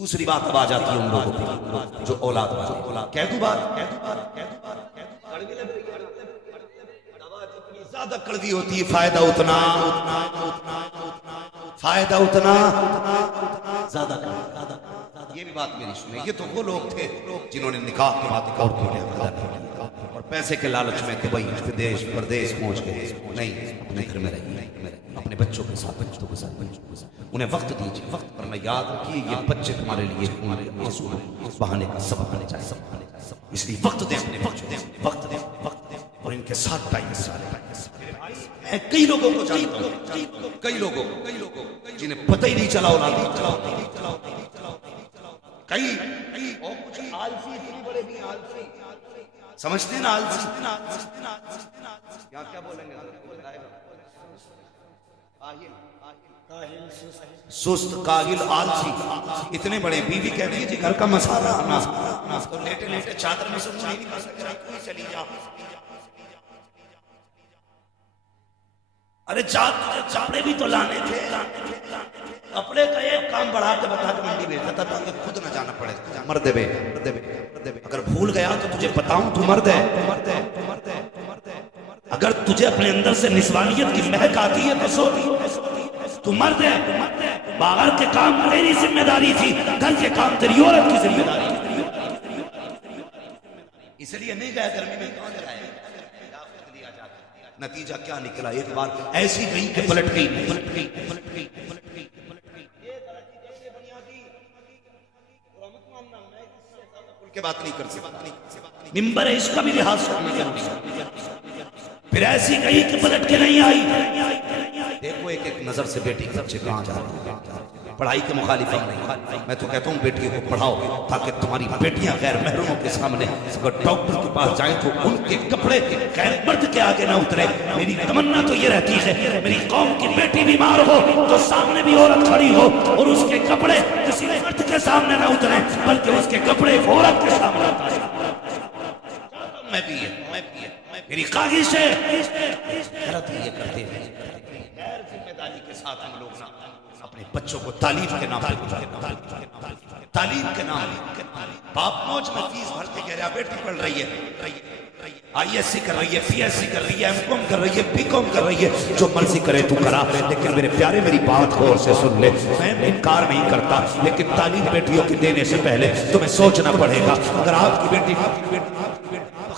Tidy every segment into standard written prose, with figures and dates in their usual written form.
دوسری بات اب آ جاتی ہے ان لوگوں پہ جو اولاد والے. کہہ دوں بات, زیادہ کڑوی ہوتی ہے فائدہ اتنا زیادہ. یہ بھی بات میری سنیں, یہ تو وہ لوگ تھے جنہوں نے نکاح کے بعد عورتوں نے اور پیسے کے لالچ میں کہ بھائی دیش پردیش پہنچ گئے. نہیں, اپنے گھر میں رہیے, اپنے بچوں کے ساتھ انہیں وقت دیجیے. وقت پر میں یاد رکھیے یہ بچے تمہارے لیے بہانے کا سبب بنے جائے. اس لیے وقت دیں, وقت دیں اور ان کے ساتھ ٹائم گزاریں. میں کئی لوگوں کو جانتا ہوں, کئی لوگوں جنہیں پتہ ہی نہیں چلا کئی آلسی اتنے بڑے بھی آلسی سمجھتے ہیں نا, آلسی کیا بولیں گے, سست کاہل آلسی اتنے بڑے. بیوی کہتی ہے جی گھر کا مسالہ لیٹے لیٹے چادر میں سے نہیں نکال سکتے, کوئی چلی جا. ارے چاپڑے بھی تو لانے تھے, کپڑے کا ایک کام بڑھا کے بتا کے منڈی بھیجتا تھا تاکہ خود نہ جانا پڑے. مرد بے, اگر بھول گیا تو تجھے بتاؤں تو مرد ہے. اگر تجھے اپنے اندر سے نسوانیت کی مہک آتی ہے تو سو تو مرد ہے. باہر کے کام تیری ذمہ داری تھی, گھر کے کام تیری عورت کی ذمہ داری تھی. اس لیے نہیں گیا گرمی میں, کہاں جائے. نتیجہ کیا نکلا, ایک بار ایسی گئی کہ پلٹ گئی. کے بات نہیں کر سکتا, ممبر ہے اس کا بھی لحاظ کرنے ضروری. پھر ایسی گئی کہ پلٹ کے نہیں آئی. دیکھو ایک ایک نظر سے بیٹی کے بچے کہاں جا رہے ہیں. پڑھائی کے مخالف نہیں, میں تو کہتا ہوں بیٹیوں کو پڑھاؤ تاکہ تمہاری بیٹیاں غیر محرموں کے سامنے اگر ڈاکٹر کے پاس جائیں تو ان کے کپڑے غیر مرد کے آگے نہ اترے. میری تمنا تو یہ رہتی ہے میری قوم کی بیٹی بیمار ہو تو سامنے بھی عورت کھڑی ہو اور اس کے کپڑے کسی مرد کے سامنے نہ اترے بلکہ اس کے کپڑے ایک عورت کے سامنے اترے. میں بھی میری خواہش ہے, غلط یہ کرتے ہیں. غیر ذمہ داری کے ساتھ ہم لوگ اپنے بچوں کو تعلیم کے نام پہ باپ موج میں فیس بھر کے کہہ رہا بیٹی پڑھ رہی ہے, آئی ایس سی کر رہی ہے, پی ایس سی کر رہی ہے, ایم کام کر رہی ہے, بی کام کر رہی ہے, جو مرضی کرے تو کرا. لیکن میرے پیارے میری بات غور سے سن لے, میں انکار نہیں کرتا لیکن تعلیم بیٹیوں کے دینے سے پہلے تمہیں سوچنا پڑے گا. اگر آپ کی بیٹی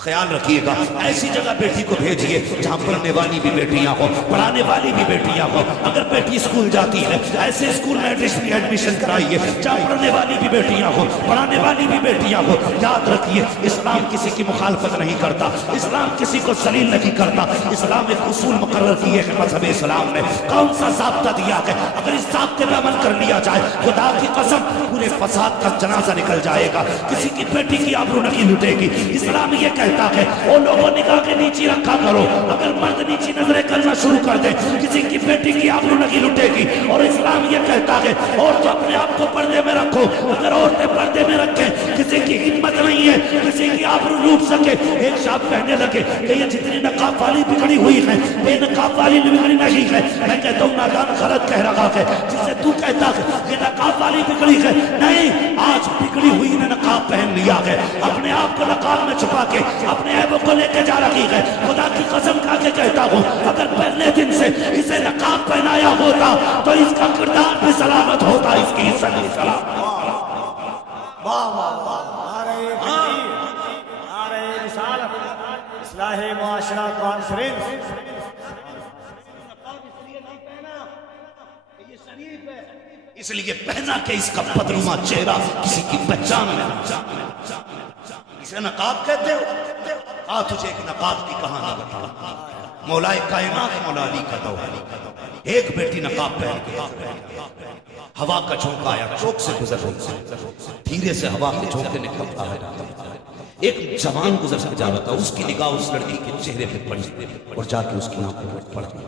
خیال رکھیے گا ایسی جگہ بیٹی کو بھیجیے جہاں پڑھنے والی بھی بیٹیاں ہوں, پڑھانے والی بھی بیٹیاں ہوں. اگر بیٹی اسکول جاتی ہے ایسے اسکول میں ایڈمیشن کرائیے جہاں پڑھنے والی بھی بیٹیاں ہوں, پڑھانے والی بھی بیٹیاں ہوں. یاد رکھیے اسلام کسی کی مخالفت نہیں کرتا, اسلام کسی کو ذلیل نہیں کرتا. اسلام ایک اصول مقرر کیے ہیں مذہب اسلام نے. کون سا ضابطہ دیا ہے, اگر اس ضابطے پہ عمل کر لیا جائے خدا کی قسم پورے فساد کا جنازہ نکل جائے گا, کسی کی بیٹی کی آبرو نہیں لٹے گی. اسلام یہ کہتا ہے وہ لوگوں نگاہ کے نیچے رکھا کرو. اگر مرد نیچی نظریں کرنا شروع کر دے کسی کی بیٹی کی آبرو نہیں لٹے گی. اور اسلام یہ کہتا ہے عورتیں اپنے آپ کو پردے میں رکھو. اگر عورتیں پردے میں رکھیں کسی کی ہمت نہیں ہے کسی کی آبرو لوٹ سکے. ایک شاپ کہنے لگے کہ یہ جتنی نقاب والی بگڑی ہوئی ہے بے نقاب والی بگڑی نہیں ہے. میں کہتا ہوں نادان غلط کہہ رہا ہے. جس سے تو کہتا ہے یہ نقاب والی بگڑی ہے, نہیں, آج بگڑی ہوئی نے نقاب پہن لیا ہے, اپنے آپ کو نقاب میں چھپا کے اپنے عیبوں کو لے کے جا رہی ہے. خدا کی قسم کھا کے کہتا ہوں اگر پہلے دن سے اسے نقاب پہنایا ہوتا تو اس کا کردار بھی سلامت ہوتا, اس کی عزت بھی سلامت. اصلاح معاشرہ کانفرنس. اس لیے پہنا کہ اس کا بدنما چہرہ کسی کی پہچان میں. اسے نقاب کہتے ہو, تجھے ایک نقاب کی کہانی بتا. مولا کائنات مولا علی کا دور, ایک بیٹی نقاب پہن کے ہوا کا جھونکا آیا, چوک سے گزر رہی, دھیرے سے ہوا کے جھونکے نے کھپتا ہے. ایک جوان گزر سے جا رہا تھا, اس کی نگاہ اس لڑکی کے چہرے پہ پڑی اور جا کے اس کی آنکھوں پہ پڑ گئی.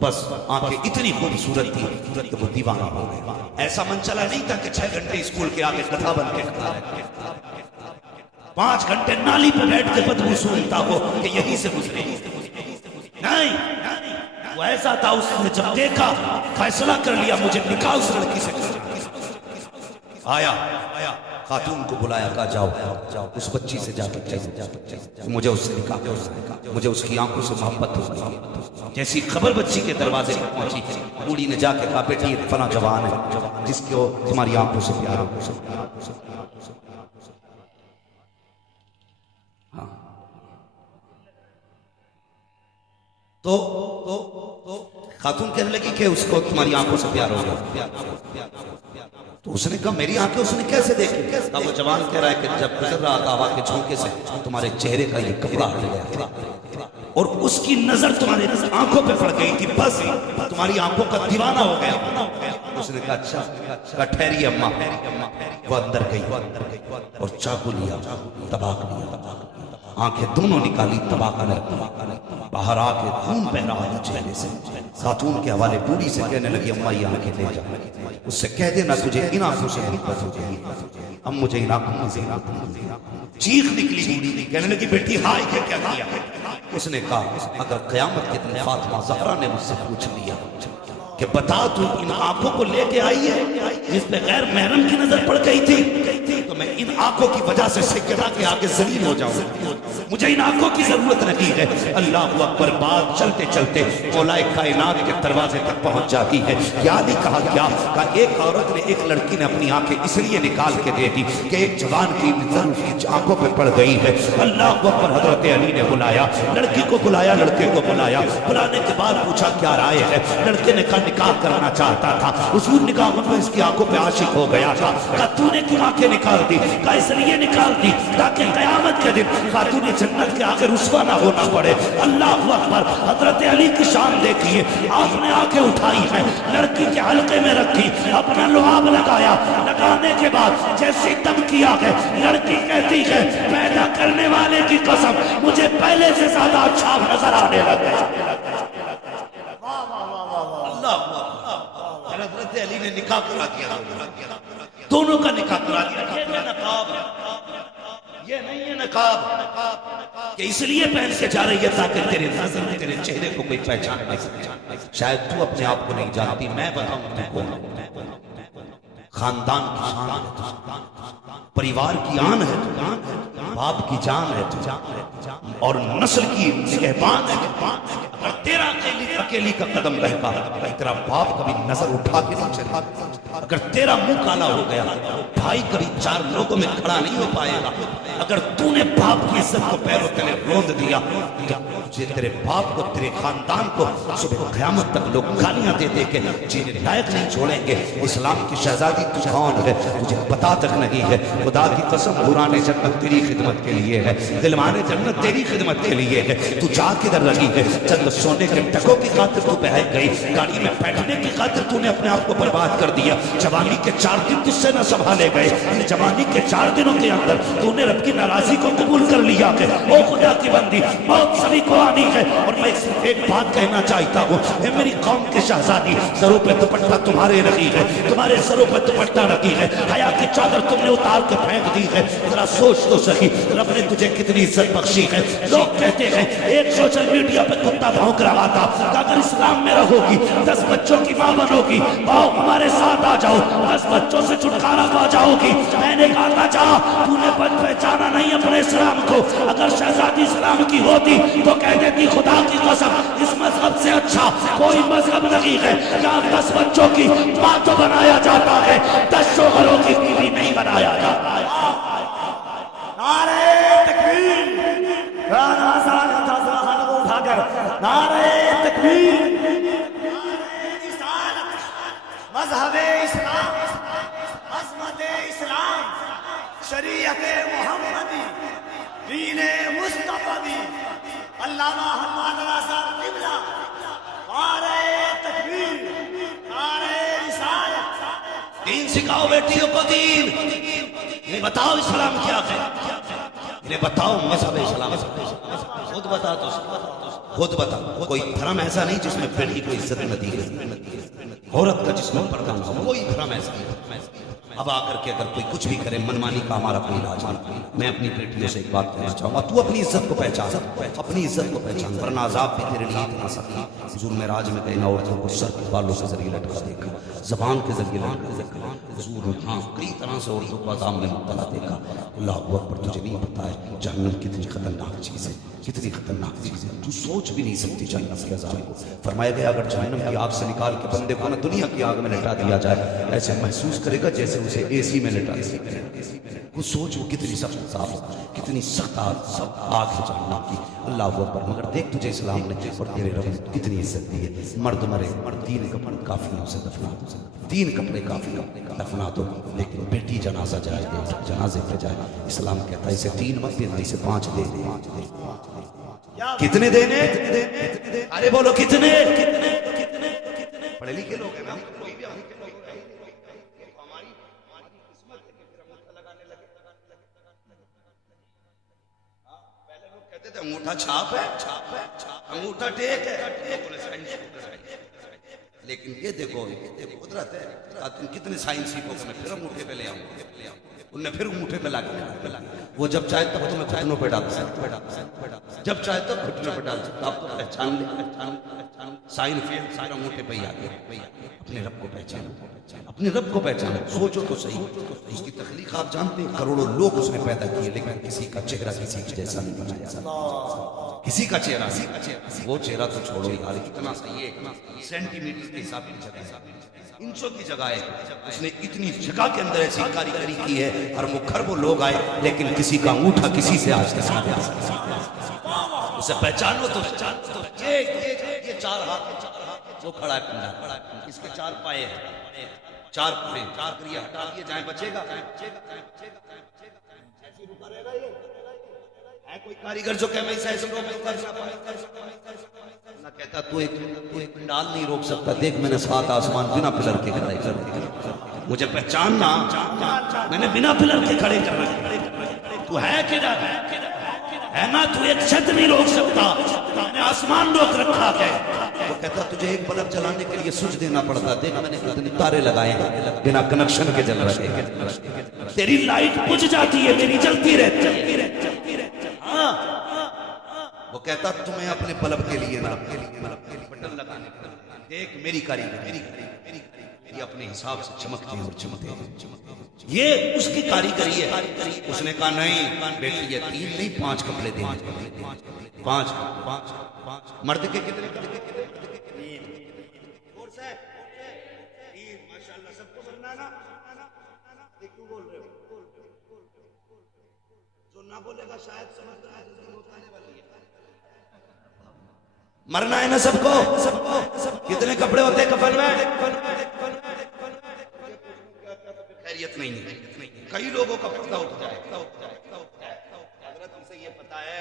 بس آنکھیں اتنی خوبصورت تھی کہ وہ دیوانہ ہو گئے. ایسا من چلا نہیں تھا کہ 6 گھنٹے اسکول کے آگے گدھا بن کے کھڑا ہے, 5 گھنٹے نالی پہ بیٹھ کے بدبو سونگتا ہو کہ یہی سے گزرے. نہیں, وہ ایسا تھا, اس نے جب دیکھا فیصلہ کر لیا مجھے نکاح اس لڑکی سے کرنا. آیا خاتون کو بلایا، کہا جاؤ اس بچی سے جا کے کہو مجھے اس سے نکاح کرنا، مجھے اس کی آنکھوں سے محبت ہو گئی۔ جیسی خبر بچی کے دروازے پر پہنچی، بوڑھی نے جا کے کہا بیٹی یہ فلاں جوان ہے جس کو تمہاری آنکھوں سے پیار ہو۔ تو خاتون کہنے لگی کہ اس کو تمہاری آنکھوں سے پیار ہو گیا۔ تو اس نے کہا میری آنکھیں اس نے کیسے دیکھی؟ کہا وہ جوان کہہ رہا ہے کہ جب گزر رہا تھا ہوا کے جھونکے سے تمہارے چہرے کا یہ کپڑا ہٹ گیا تھا اور اس کی نظر تمہارے آنکھوں پہ پڑ گئی تھی، بس تمہاری آنکھوں کا دیوانہ ہو گیا۔ اس نے کہا اچھا، کہا ٹھہری اماں۔ وہ اندر گئی اور چاقو لیا، طباق لیا، آنکھیں دونوں نکالی، طباق نے باہر آ کے خون بہ رہا تھا چہرے سے۔ خاتون کے حوالے بوڑھی سے کہنے لگی اماں یہ آنکھیں لے جا، اس سے کہہ دینا تجھے ان آنکھوں سے محبت ہو گئی، اب مجھے ان آنکھوں سے چیخ نکلی بوڑھی نے، کہنے لگی بیٹی ہائے یہ کیا کیا؟ اس نے کہا اگر قیامت کے دن فاطمہ زہرا نے مجھ سے پوچھ لیا کہ بتا تو ان آنکھوں کو لے کے آئی ہے جس پہ غیر محرم کی نظر پڑ گئی تھی، تو میں ان آنکھوں کی وجہ سے سیدہ کے آگے ذلیل ہو جاؤں، مجھے ان آنکھوں کی ضرورت نہیں ہے۔ اللہ اکبر، بات چلتے چلتے مولا کائنات کے دروازے تک پہنچ جاتی ہے۔ یاد ہی کہا کیا کہ ایک عورت نے، ایک لڑکی نے اپنی آنکھیں اس لیے نکال کے دے دی کہ ایک جوان کی نظر اس کی آنکھوں پہ پڑ گئی ہے۔ اللہ اکبر، حضرت علی نے بلایا، لڑکی کو بلایا، لڑکے کو بلایا، بلانے کے بعد پوچھا کیا رائے ہے؟ لڑکے نے کہا نکاح کرنا چاہتا تھا، حضور نکاح میں اس کی آنکھوں پہ عاشق ہو گیا تھا۔ کہا تو نے کیوں آنکھیں نکال دی؟ کہا اس لیے نکال دی تاکہ قیامت کے دن خاتون جنت کے آگے رسوا نہ ہونا پڑے۔ اللہ اکبر، حضرت علی کی شان دیکھیے، آپ نے آنکھیں اٹھائی ہیں، لڑکی کے حلقے میں رکھی، اپنا لعاب لگایا، لگانے کے بعد جیسے دم کیا ہے، لڑکی کہتی ہے پیدا کرنے والے کی قسم مجھے پہلے سے زیادہ اچھا نظر آنے لگا۔ حضرت علی نے نکاح کرا دیا، دونوں کا نکاح کرا دیا۔ یہ نہیں ہے نقاب کہ اس لیے پہن کے جا رہی ہے تاکہ تیرے نظر میں تیرے چہرے کو کوئی پہچان نہ سکے۔ شاید تو اپنے آپ کو نہیں جانتی، میں بتاؤں تو کون ہے۔ خاندان کی شان ہے تو، پریوار کی آن ہے تو، باپ کی جان ہے تو، اور نسل کی نگہبان ہے تو۔ اگر تیرا اکیلی کا قدم رہتا تیرا باپ کبھی نظر اٹھا کے نہیں چلا، اگر تیرا منہ کالا ہو گیا بھائی کبھی چار لوگوں میں کھڑا نہیں ہو پائے گا، اگر تو نے باپ کی عزت کو پیروں تلے روند دیا تو تیرے باپ کو، تیرے خاندان کو صبح قیامت تک لوگ گالیاں دے دے کے جینے لائق نہیں چھوڑیں گے۔ اسلام کی شہزادی تو کون ہے تجھے پتا تک نہیں ہے۔ خدا کی قسم حوران جنت تیری خدمت کے لیے ہے، غلمان جنت تیری خدمت کے لیے ہے۔ تو جا کدھر رہی ہے؟ چند سونے کے ٹکوں کی خاطر تو بہک گئی، گاڑی میں بیٹھنے کی خاطر تو نے اپنے آپ کو برباد کر دیا۔ جوانی کے 4 دن تجھ سے نہ سنبھالے گئے، جوانی کے 4 دنوں کے اندر تو نے رب کی ناراضی کو قبول کر لیا کہ او خدا کی بندی موت سبھی کو آنی ہے۔ اور میں صرف ایک بات کہنا چاہتا ہوں، اے میری قوم کے شہزادی، سروں پہ دوپٹہ تمہارے رکھی ہے، تمہارے سروں پہ دوپٹہ رکھی ہے، حیا کی چادر تم نے اتار کے پھینک دی ہے۔ ذرا سوچ تو صحیح رب نے تجھے کتنی عزت بخشی ہے۔ لوگ کہتے ہیں ایک سوشل میڈیا پہ کتا بھونک رہا تھا کہ اگر اسلام میں رہو گی 10 بچوں کی ماں بنو گی، آؤ ہمارے ساتھ آ جاؤ، 10 بچوں سے چھٹکارا پا جاؤ گی۔ میں نے کہا جا، تو نے پہچانا نہیں اپنے اسلام کو، اگر شہزادی اسلام کی ہوتی تو کہہ دیتی خدا کی قسم اس مذہب سے اچھا کوئی مذہب نہیں ہے، جہاں 10 بچوں کی ماں تو بنایا جاتا ہے، 10 شوہروں کی بیوی نہیں بنایا جاتا ہے۔ نعرہ تکبیر، نعرہ تکبیر، مذہب اسلام، عظمت اسلام، شریعت محمدی، دین مصطفی، علامہ حماد رضا قبلہ، نعرہ تکبیر، نعرہ رسالت۔ دین سکھاؤ بیٹیوں کو، دین انہیں بتاؤ اسلام کیا ہے، انہیں بتاؤ مذہب اسلام۔ خود بتا تو، خود بتا، کوئی دھرم ایسا نہیں جس میں بیٹی کو عزت نہ دی گئی، عورت کا جس میں پردہ نہ ہو، کوئی دھرم ایسا نہیں۔ اب آ کر کے اگر کوئی کچھ بھی کرے منمانی کا ہمارا کوئی علاج نہیں. میں اپنی بیٹیوں سے ایک بات کہنا چاہوں گا, تو اپنی عزت کو پہچان, اپنی عزت کو پہچان, ورنہ عذاب بھی تیرے لیے اتنا سخت ہے. حضور معراج میں کئی عورتوں کو سر کے بالوں کے ذریعے لٹکا دیکھا, زبان کے ذریعے لٹکا دیکھا. حضور ہاں کئی طرح سے عورتوں کو عذاب میں مبتلا دیکھا. اللہ اکبر, تجھے نہیں پتا ہے جہنم کتنی خطرناک چیز ہے, کتنی خطرناک چیز ہے, تو سوچ بھی نہیں سکتی جہنم کے عذاب کو. فرمایا گیا اگر جہنم کی آگ سے نکال کے بندے کو نا دنیا کی آگ میں لٹا دیا جائے, ایسے محسوس کرے گا جیسے اسے اے سی میں لٹا دیا. وہ سوچ وہ کتنی سخت عذاب, کتنی سخت آگ ہے جہنم کی. اللہ اکبر, مگر دیکھ تجھے اسلام نے اور تیرے رب نے کتنی عزت دی ہے. مرد مرے, تین کپڑے کافی سے دفنا دو, تین کپڑے کافی دفنا دو, لیکن بیٹی جنازہ جائے دے, جنازے پہ جائے. اسلام کہتا ہے اسے 3 مت دینا, اسے 5 دے دے. کتنے دینے؟ ارے بولو کتنے؟ پڑھے لکھے لوگ ہیں نا, کوئی بھی پہلے لوگ کہتے تھے انگوٹھا چھاپ ہے, انگوٹھا ٹیک ہے, لیکن یہ دیکھو قدرت ہے. تم کتنے سائنسی کو میں پھر انگوٹھے پہ لے آؤں, انہوں نے پھر انگوٹھے پہ لا کے, وہ جب چاہے تب تمہیں گھٹنوں پہ ڈال سکتا, جب چاہے تب گھٹنوں پہ ڈال سکتا. آپ کو پہچان لیں, سائن فیل سارا انگوٹھے پہ ہی آ گیا. اپنے رب کو پہچانو, اپنے رب کو پہچانو. سوچو تو صحیح, اس کی تخلیق آپ جانتے ہیں, کروڑوں لوگ اس نے پیدا کیے, لیکن کسی کا چہرہ کسی کے جیسا نہیں بنایا. کسی کا چہرہ, وہ چہرہ تو چھوڑو یار, کتنا صحیح ہے, سینٹی میٹر کے حساب کی جگہ ہے, انچوں کی جگہ ہے. اس نے اتنی جگہ کے اندر ایسی کاریگری کی ہے, ہر وہ خربوں لوگ آئے, لیکن کسی کا انگوٹھا کسی سے آج کے ساتھ اسے پہچانو تو یہ 4 ہاتھ, وہ کھڑا ہے کنڈا, اس کے 4 پائے ہیں, 4 پائے, 4 کریے ہٹا دیے جائیں, بچے گا. ہے کوئی کاریگر جو کہ میں اسے ایسے نہ کہتا تو ایک پنڈال نہیں روک سکتا. دیکھ میں نے 7 آسمان بنا پلر کے کھڑے کر دیے, مجھے پہچاننا, میں نے بنا پلر کے کھڑے کر رکھے. تو ہے کدھر ہے نا, تو ایک چھت نہیں روک سکتا, میں نے آسمان روک رکھا ہے. وہ کہتا تجھے ایک بلب جلانے کے لیے سوئچ دینا پڑتا. دیکھ میں نے کتنے تارے لگائے ہیں بنا کنیکشن کے جل رہے ہیں. تیری لائٹ بجھ جاتی ہے, میری جلتی رہتی ہے. وہ کہتا تمہیں اپنے بلب کے لیے بٹن لگانے کا, دیکھ میری کاریگری, یہ اپنے حساب سے چمکتے ہیں اور چمکتے ہیں. یہ اس کی کاریگری ہے. اس نے کہا نہیں بیٹی, یہ 3 نہیں 5 کپڑے دینے, 5 مرد کے کتنے کپڑے, ماشاءاللہ سب کو بننا نا. کیوں بول رہے ہو, جو نہ بولے گا شاید سمجھ رہا ہے مرنا ہے نا سب کو. کتنے کپڑے ہوتے ہیں کفن میں, خیریت نہیں ہے. کئی لوگوں کا پردہ اٹھ جائے. حضرت ان سے یہ پتا ہے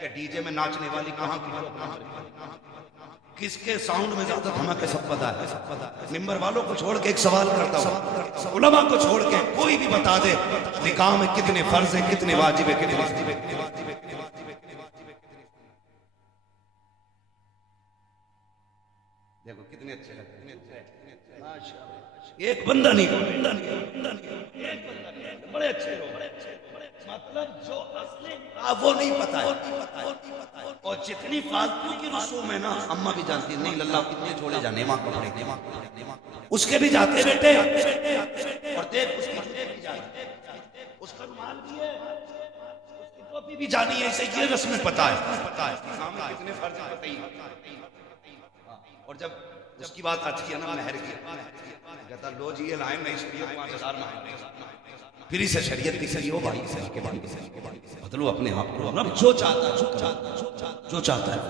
کہ ڈی جے میں ناچنے والی کہاں کس کے ساؤنڈ میں زیادہ دھماکے, سب پتا ہے. ممبر والوں کو چھوڑ کے ایک سوال کرتا ہوں, علماء کو چھوڑ کے کوئی بھی بتا دے نکاح میں کتنے فرض ہیں, کتنے واجب ہیں, کتنے دیکھو کتنے اچھے لگتے ہیں. ایک بندہ نہیں, بڑے اچھے لوگ, مطلب جو اصلی وہ نہیں پتا ہے. اور جتنی فالتو کی رسوم ہے نا, اماں بھی جانتی نہیں للہ کتنے جوڑے جانے ماں کپڑے کے, اس کے بھی جاتے بیٹے, اور دیکھ اس کی جوتے بھی جاتی, اس کا رومال بھی ہے, اس کی ٹوپی بھی جانی ہے. اسے یہ رسمیں پتا ہے, سامنے کتنے فرض ہیں. اور جب اس کی بات آتی ہے نا مہر کی, کہتا لو جی یہ لائیں میں شریعت 5000 مہر, پھر اسے شریعت دکھ سکتی ہو بھائی کے بھائی بدلو اپنے آپ کو, جو چاہتا ہے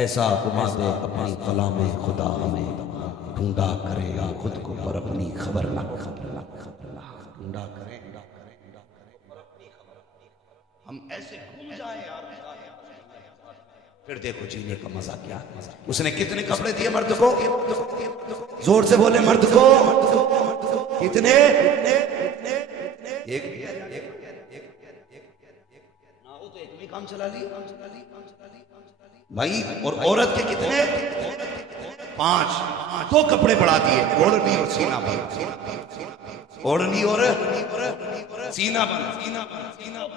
ایسا گما دے اپنی کلام خدا ہمیں, ڈھونڈا کرے یا خود کو پر اپنی خبر نہ, ڈھونڈا کرے ہم ایسے گھوم جائیں یار. پھر دیکھو جینے کا مزہ کیا. اس نے کتنے کپڑے دیے مرد کو, زور سے بولے مرد کو کتنے, ایک بھی کام چلا لی بھائی. اور عورت کے کتنے, 5 2 کپڑے بڑھا دیے، اوڑھنی اور سینہ بند، اوڑھنی اور سینہ بند،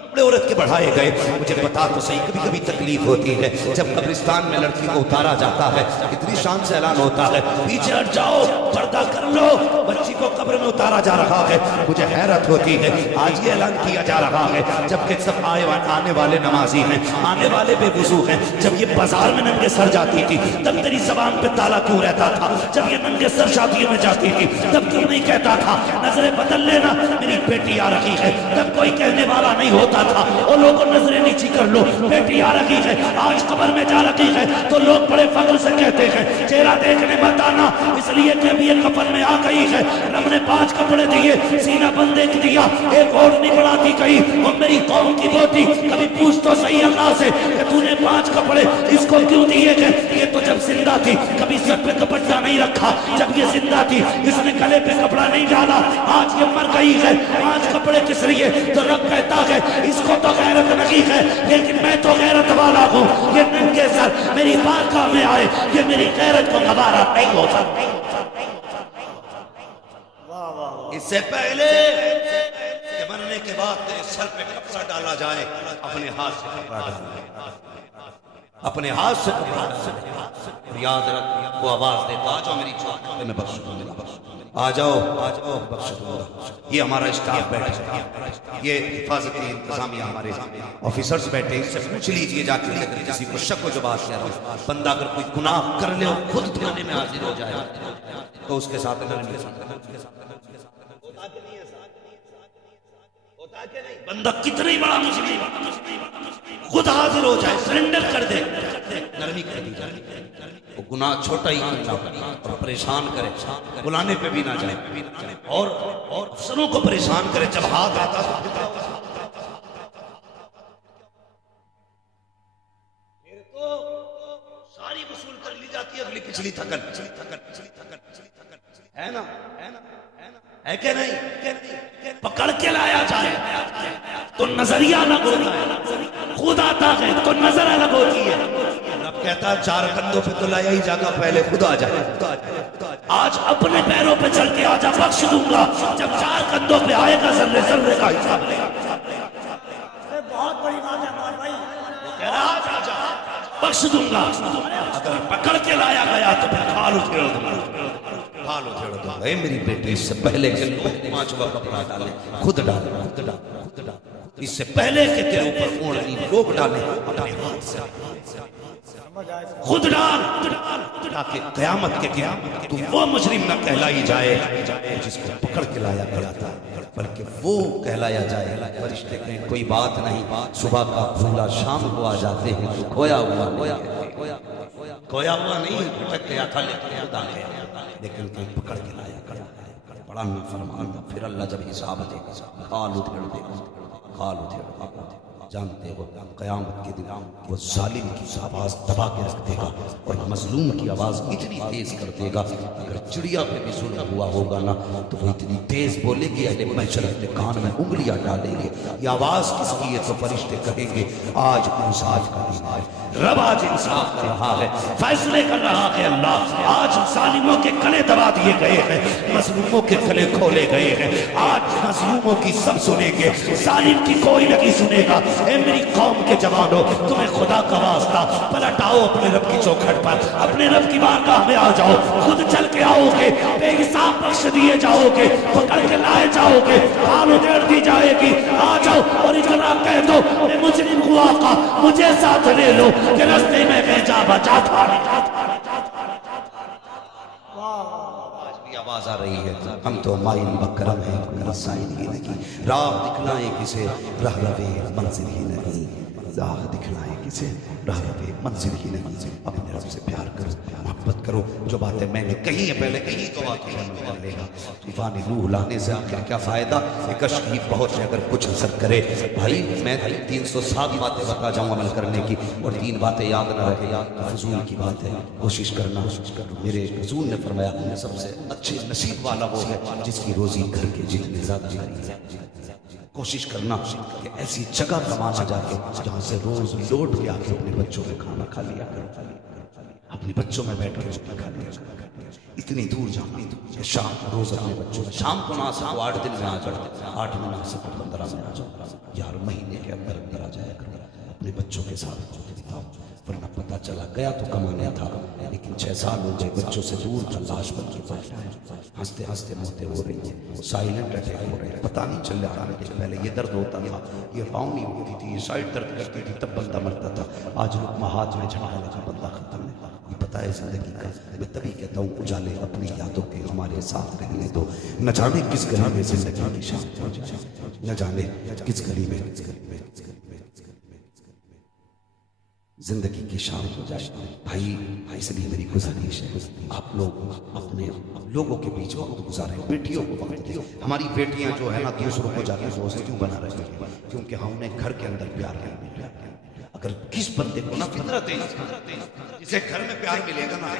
کپڑے عورت کے بڑھائے گئے۔ مجھے بتا تو صحیح، کبھی کبھی تکلیف ہوتی ہے جب قبرستان میں لڑکی کو اتارا جاتا ہے، اتنی شان سے اعلان ہوتا ہے پیچھے ہٹ جاؤ، پردہ کر لو، بچی کو قبر میں اتارا جا رہا ہے۔ مجھے حیرت ہوتی ہے، آج یہ اعلان کیا جا رہا ہے جبکہ سب آنے والے نمازی ہیں، آنے والے بے وضو ہیں۔ جب یہ بازار میں ننگے سر جاتی تھی تب تیری زبان پہ تالا کیوں رہتا تھا؟ جب یہ ننگے سر شادیوں میں جاتی تھی تب کیوں نہیں کہتا تھا نظریں بدل لینا میری بیٹی آ رہی ہے؟ تب کوئی کہنے والا نہیں ہوتا تھا اور لوگوں نظریں نیچی کر لو، بیٹی آ رہی ہے، آج قبر میں جا رہی ہے تو لوگ بڑے فخر سے کہتے ہیں چہرہ دیکھنے مت آنا، اس لیے کہ اب یہ کفن میں آ گئی ہے۔ رب نے 5 کپڑے دیے، سینہ بند ایک دیا، ایک اور نہیں بڑھاتی گئی۔ اور میری قوم کی بوتی کبھی پوچھ تو صحیح اللہ سے کہ تو نے 5 کپڑے اس کو کیوں دیے گئے؟ یہ تو جب زندہ تھی کبھی سر پہ کپڑا نہیں رکھا، جب یہ زندہ تھی اس نے گلے پہ کپڑا نہیں ڈالا، آج یہ مر گئی ہے 5 کپڑے کس لیے؟ تو رب کہتا ہے اس کو تو غیرت نہیں ہے لیکن میں تو غیرت والا ہوں، یہ ننگے سر میری بارگاہ میں آئے، یہ میری غیرت کو گوارا نہیں ہو سکتا۔ اس سے پہلے کہ مرنے کے بعد تیرے سر پہ کپڑا ڈالا جائے، اپنے ہاتھ سے کپڑا ڈالا، اپنے ہاتھ سے کپڑا ڈالا۔ یاد رکھ، وہ آواز دیتا آ جاؤ میری چوک میں بخش دوں گا، آ جاؤ بخش دوں گا۔ یہ ہمارا اسٹاف بیٹھا ہے، یہ حفاظتی انتظامیہ ہمارے آفیسرز بیٹھے، ان سے پوچھ لیجئے جا کے اگر کسی کو شک و جبات کہہ رہا ہوں، بندہ اگر کوئی گناہ کر لے اور خود تھانے میں حاضر ہو جائے تو اس کے ساتھ بندہ کتنی بڑا مجرم خود حاضر ہو جائے، سرنڈر کر دے، نرمی کر دی جائے، وہ گناہ چھوٹا ہی نہ اور پریشان کرے، بلانے پہ بھی نہ جائے اور افسروں کو پریشان کرے۔ جب ہاتھ آتا تو ساری وصول کر لی جاتی ہے، اگلی پچھلی تھکن ہے نا، ہے کہ نہیں؟ پکڑ کے لایا جائے تو نظریہ الگ ہوتا ہے، خود آتا ہے تو نظر الگ ہوتی ہے۔ رب کہتا ہے 4 کندھوں پہ تو لایا ہی جاگا، پہلے خود آ جائے۔ آج اپنے پیروں پہ چل کے آجا، بخش دوں گا۔ جب 4 کندھوں پہ آئے گا ذرے ذرے کا حساب لے گا۔ بہت بڑی بات ہے ہمارے بھائی، کہہ رہا آجا بخش دوں گا۔ اگر پکڑ کے لایا گیا تو پھر کھال اٹھیڑ دوں گا، کھال اٹھیڑ دوں گا۔ اے میری بیٹی، اس سے پہلے کہ 5واں کپڑا ڈالے، خود ڈالے، اس سے پہلے کہ تیرے اوپر اوڑھنی لوگ ڈالے، اپنے ہاتھ سے خود ڈال، تاکہ قیامت کے تو وہ مجرم نہ کہلائی جائے جس کو پکڑ کے لایا گیا تھا، بلکہ وہ کہلایا جائے فرشتے کہیں کوئی بات نہیں، صبح کا پھولا شام کو آ جاتے ہیں، تو کھویا ہوا نہیں، بھٹک گیا تھا لیکن کوئی پکڑ کے لایا گیا، بڑا نافرمان تھا۔ پھر اللہ جب حساب دے گا، کھال ادھیڑ دے گا، کھال ادھیڑ دے گا۔ جانتے ہو قیامت کے دن وہ ظالم کی آواز دبا کے رکھ دے گا اور مظلوم کی آواز اتنی تیز کر دے گا، اگر چڑیا پہ بھی ظلم ہوا ہوگا نا تو وہ اتنی تیز بولے گی اہل محشر اپنے کان میں انگلیاں ڈالیں گے۔ یہ آواز کس کی ہے؟ تو فرشتے کہیں گے آج انصاف کا دن ہے، رب آج انصاف کر رہا ہے، فیصلے کر رہا ہے اللہ۔ آج ظالموں کے گلے دبا دیے گئے ہیں، مظلوموں کے گلے کھولے گئے ہیں۔ آج مظلوموں کی سب سنیں گے، ظالم کی کوئی نہیں سنے گا۔ اے میری قوم کے جوانوں، تمہیں خدا کا واسطہ پلٹ آؤ اپنے رب کی چوکھٹ پر، اپنے رب کی بارگاہ میں آ جاؤ، خود چل کے آؤ گے، بے حساب بخش دیے جاؤ گے، پکڑ کے لائے جاؤ گے، حال ادھیڑ دی جائے گی۔ آ جاؤ اور اتنا کہہ دو میں مجرم ہوا آقا مجھے ساتھ لے لو کہ رستے میں بھیجا بچا تھا۔ آواز آ رہی ہے ہم تو مائل بکرم ہیں، میرا سائل ہی نہیں، راہ دکھلائیں کسے راہ روے منزل ہی نہیں، راہ دکھلائیں کسے راہ روے منزل ہی نہیں۔ اپنے رب سے پیار کرو، محبت کرو۔ جو باتیں میں نے کہی ہیں پہلے کہیں تو باتیں کر لے گا۔ طوفان روح لانے سے آخر کیا فائدہ؟ ایک تشریف بہت ہے، اگر کچھ اثر کرے بھائی میں 307 باتیں بتا جاؤں عمل کرنے کی اور 3 باتیں یاد نہ رہے، فضول کی بات ہے، کوشش کرنا۔ میرے حضور نے فرمایا سب سے اچھے نصیب والا وہ ہے جس کی روزی گھر کے جتنے زیادہ جاری ہے۔ کوشش کرنا کہ ایسی جگہ کمانا جا کے جہاں سے روز لوٹ کے آ کے اپنے بچوں کے کھانا کھا لیا کرو۔ اپنے بچوں میں بیٹھ کے روٹی کھا لیا، اتنی دور جانا کہ شام روز اپنے بچوں میں، شام کو نہ سکو 8 دن میں آ جاؤ، 8 میں نہ سکو 15 میں آ جاؤ، یار مہینے کے اندر اندر آ جایا کرو، اپنے بچوں کے ساتھ بتاؤ، ورنہ پتہ چلا گیا تو کمانے تھا لیکن 6 سال ہو گئے بچوں سے دور تھا، لاش بن کے بیٹھا ہے، ہنستے ہنستے موتیں ہو رہی ہیں، سائلنٹ اٹیک ہو رہے ہیں، پتہ نہیں چل رہا ہے، پہلے یہ درد ہوتا تھا، یہ پاؤں نہیں ہوتی تھی، یہ سائڈ درد کرتی تھی تب بندہ مرتا تھا، آج لقمہ ہاتھ میں جھٹکا لگا بندہ ختم ہے۔ یہ پتہ ہے زندگی کا، میں تبھی کہتا ہوں اجالے اپنی یادوں کے ہمارے ساتھ رہنے دو، نہ جانے کس گلی میں زندگی کی شام ہو جائے، نہ جانے کس گلی میں زندگی کی شام ہو جائے۔ بھائی اس لیے میری گزارش ہے آپ لوگ اپنے لوگوں کے بیچ وقت گزاریں، بیٹیوں کو وقت دیں۔ ہماری بیٹیاں جو ہے نا دوسروں کو جا کے دوست کیوں بنا رہی ہیں؟ کیونکہ ہم نے گھر کے اندر پیار نہیں مل رہا۔ اگر کس بندے کو نا فطرت ہے، جسے گھر میں پیار ملے گا نا،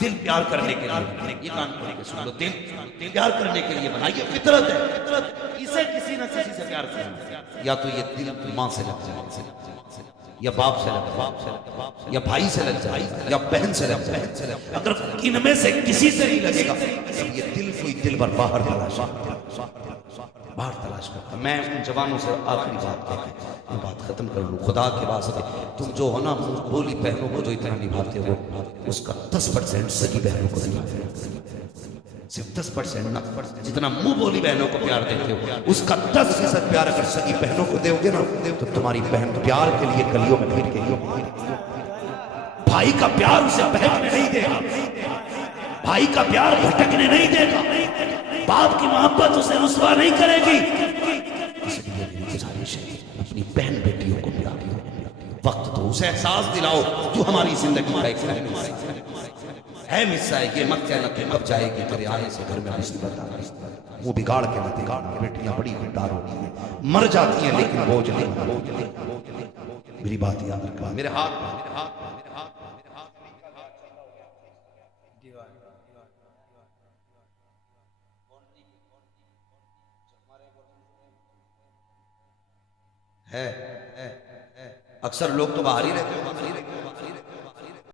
دل پیار کرنے کے لیے، یہ کان کھول کے سن لو، دل پیار کرنے کے لیے بنا، یہ فطرت ہے، اسے کسی نہ کسی سے پیار کرنا، یا تو یہ دل ماں سے لگ جائے، یا باپ سے لگ جائے، یا بھائی سے لگ جائے، یا بہن سے لگ جائے، اگر ان میں سے کسی سے نہیں لگے گا تب یہ دل کوئی دل بر باہر تلاش کرتا۔ میں ان جوانوں سے آخری بات کہہ کے یہ بات ختم کر لوں، خدا کے واسطے تم جو ہو نا بولی بہنوں کو جو اتنا نبھاتے ہو اس کا 10% سگی بہنوں کو نبھاتے، صرف 10% نہ، جتنا منہ بولی بہنوں کو پیار دیتے ہو اس کا 10% پیار اگر سگی بہنوں کو دے گے نا تو تمہاری بہن پیار کے لیے گلیوں میں پھر گئی ہو۔ بھائی کا پیار اسے بہکنے نہیں دے گا، بھائی کا پیار بھٹکنے نہیں دے گا، باپ کی محبت اسے رسوا نہیں کرے گی۔ اس لیے میری گزارش ہے اپنی بہن بیٹیوں کو پیار دو، وقت تو اسے احساس دلاؤ جو ہماری زندگی کا ایک اہم حصہ ہے۔ یہ مت کہنا کہ کب جائے گی تیرے آنے سے گھر میں مصیبت آ گئی، وہ بگاڑ کے مت بگاڑ، بیٹیاں بڑی گھٹار ہوتی ہیں، مر جاتی ہیں لیکن بوجھ نہیں۔ میری بات یاد رکھنا، میرے ہاتھ ہے، اکثر لوگ تو باہر ہی رہتے ہیں،